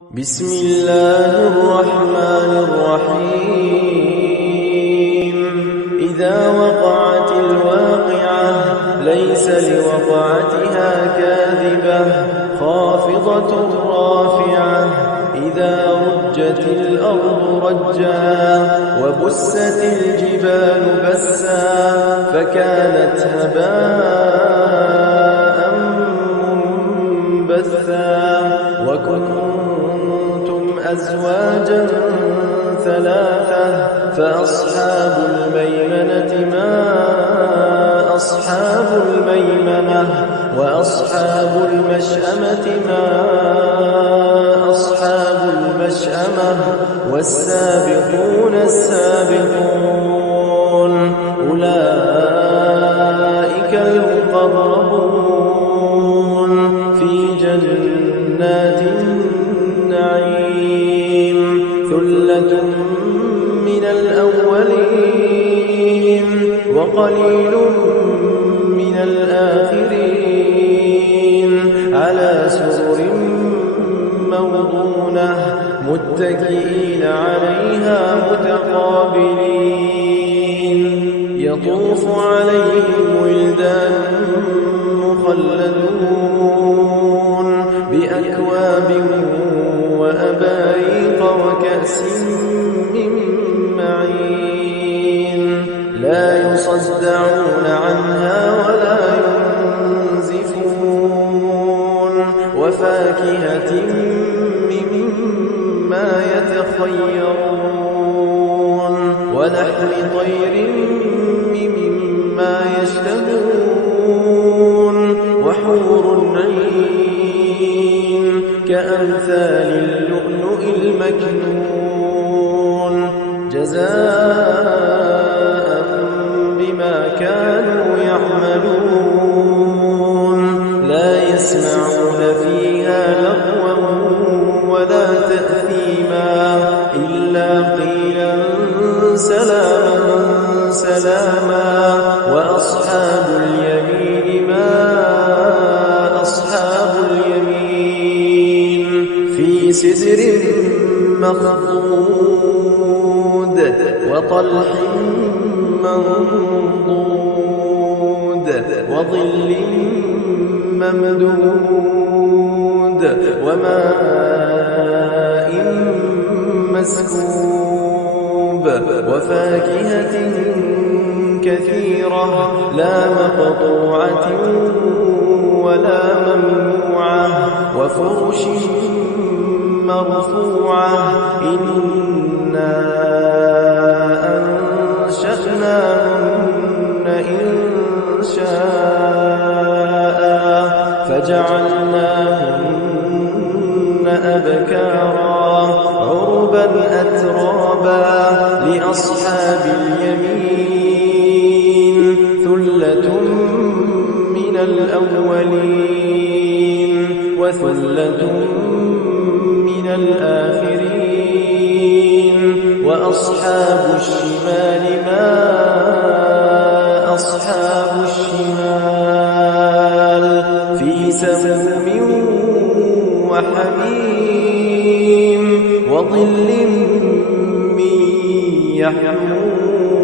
بسم الله الرحمن الرحيم إذا وقعت الواقعة ليس لوقعتها كاذبة خافضة رافعة إذا رجت الأرض رجا وبست الجبال بسا فكانت هباء منبثا وكنتم أزواجا ثلاثة فأصحاب الميمنة ما أصحاب الميمنة وأصحاب المشأمة ما أصحاب المشأمة والسابقون السابقون أولئك المقربون في جنات النعيم ثلة من الأولين وقليل من الآخرين على سرر موضونة متكئين عليها متقابلين يطوف عليهم ولدان مخلدون بأكواب وأباريق وكأس من معين لا يصدعون عنها ولا ينزفون وفاكهة مما يتخيرون ولحم طير مما يشتهون وحور عين كأمثال اللؤلؤ المكنون جزاء بما كانوا يعملون لا يسمعون فيها لغوا ولا تأثيما إلا قيلا سلاما سلاما وأصحاب اليمين ما أصحاب اليمين في سدر مخضود وطلح منضود وظل ممدود وماء مسكوب وفاكهة كثيرة لا مقطوعة ولا ممنوعة وفرش مرفوعة إنا أنشأناهن إنشاء فجعلناهن أبكارا عربا أترابا لأصحاب اليمين ثلة من الأولين وثلة من الآخرين وأصحاب الشمال ما أصحاب الشمال في سموم وحميم وظل من يحموم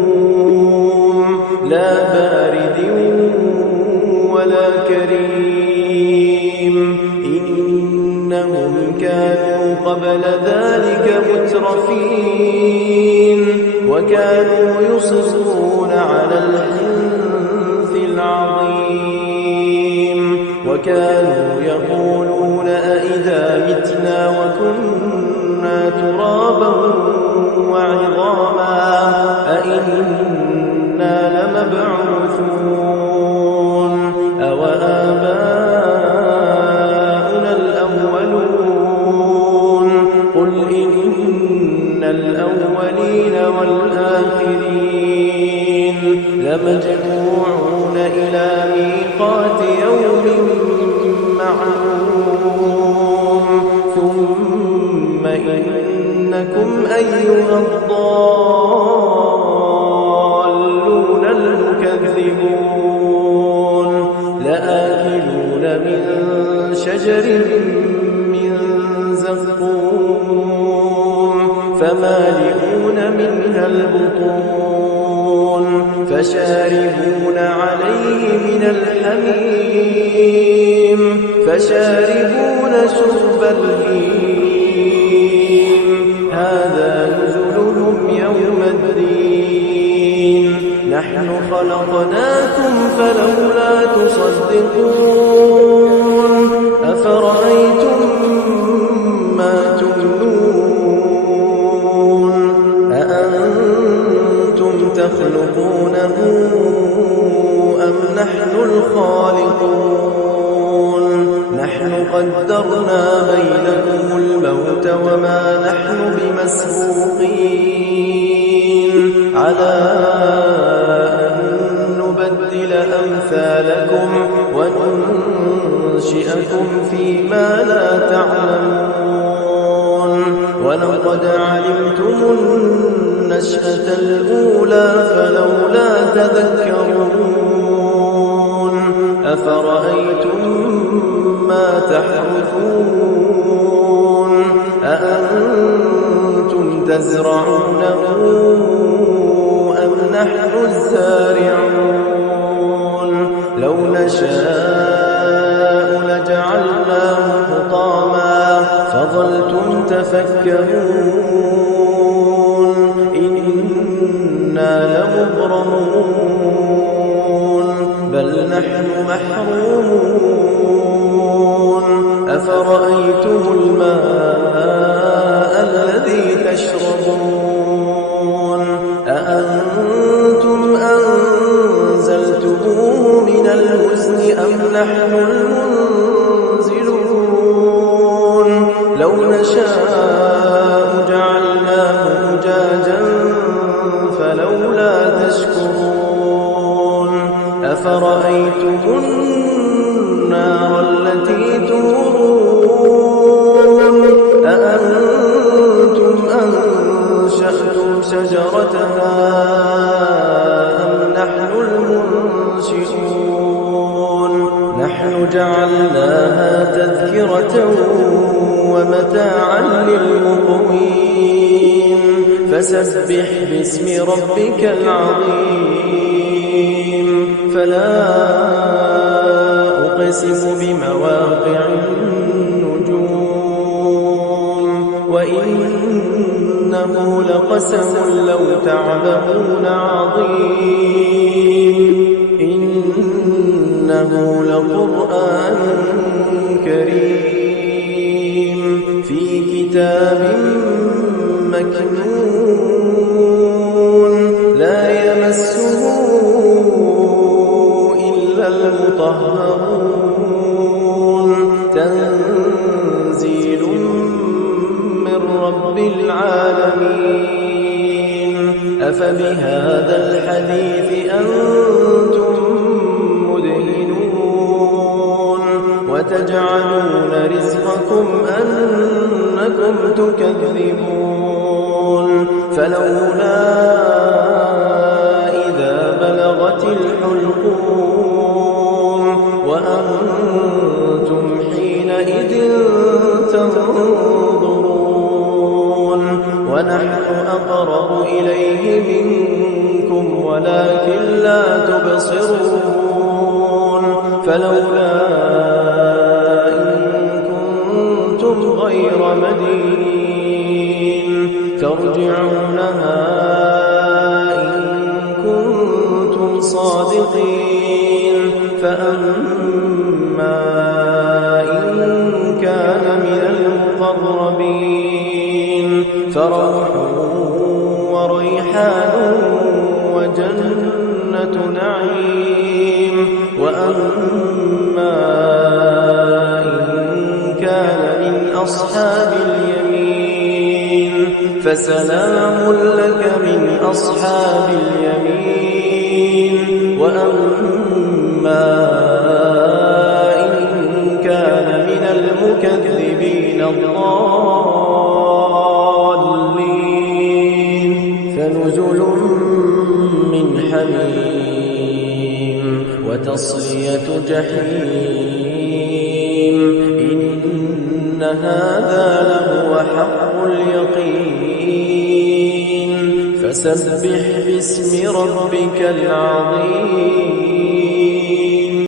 لا بارد ولا كريم إنهم كانوا قبل ذلك مترفين وكانوا يصرون على الحنث العظيم وكانوا يقولون أئذا متنا وكنا ترابا وعظاما أئنا لمبعوثون أوآباؤنا الأولون قل إن الأولين والآخرين لمجموعون إلى ميقات يوم معلوم ثم إنكم أيها الضالون المكذبون لآكلون من شجر من زقوم فمالئون منها البطون فشاربون عليه من الحميم فشاربون شرب الهيم هذا نزلهم يوم الدين نحن خلقناكم فلولا تصدقون أفرأيتم ما تمنون أأنتم تخلقونه أم نحن الخالقون نحن قدرنا بينكم الموت وما نحن بمسبوقين على أن نبدل أمثالكم وننشئكم فيما لا تعلمون ولقد علمتم النشأة الأولى فلولا تذكرون أفرأيتم ما تحرثون أأنتم تزرعونه أم نحن الزارعون لو نشاء لجعلناه حطاما فظلتم تفكهون إنا لمغرمون بل نحن محرومون أفرأيتم الماء الذي تشربون أأنتم أنزلتموه من المزن أم نحن المنزلون لو نشاء جعلناه أجاجا فلولا تشكرون أفرأيتم النار التي تورون أأنتم أنشأتم شجرتها أم نحن المنشئون نحن جعلناها تذكرة ومتاعا للمقوين فسبح باسم ربك العظيم فلا أقسم بمواقع النجوم وإنه لقسم لو تعلمون عظيم إنه لقرآن كريم في كتاب مكنون لا يمسه إلا المطهرون تنزيل من رب العالمين أفبهذا الحديث أنتم مدهنون وتجعلون رزقكم أنكم تكذبون فلولا إذا بلغت الحلقوم وأنتم حينئذ تنظرون ونحن أقرب إليه منكم ولكن لا تبصرون فلولا إن كنتم غير مدينين ترجعونها إن كنتم صادقين فأما إن كان من المقربين فروح وريحان وجنة نعيم وأما إن كان من أصحاب اليمين فسلام لك من أصحاب اليمين وأما إن كان من المكذبين الضالين فنزل من حميم وتصلية جحيم إن هذا لهو فسبح باسم ربك العظيم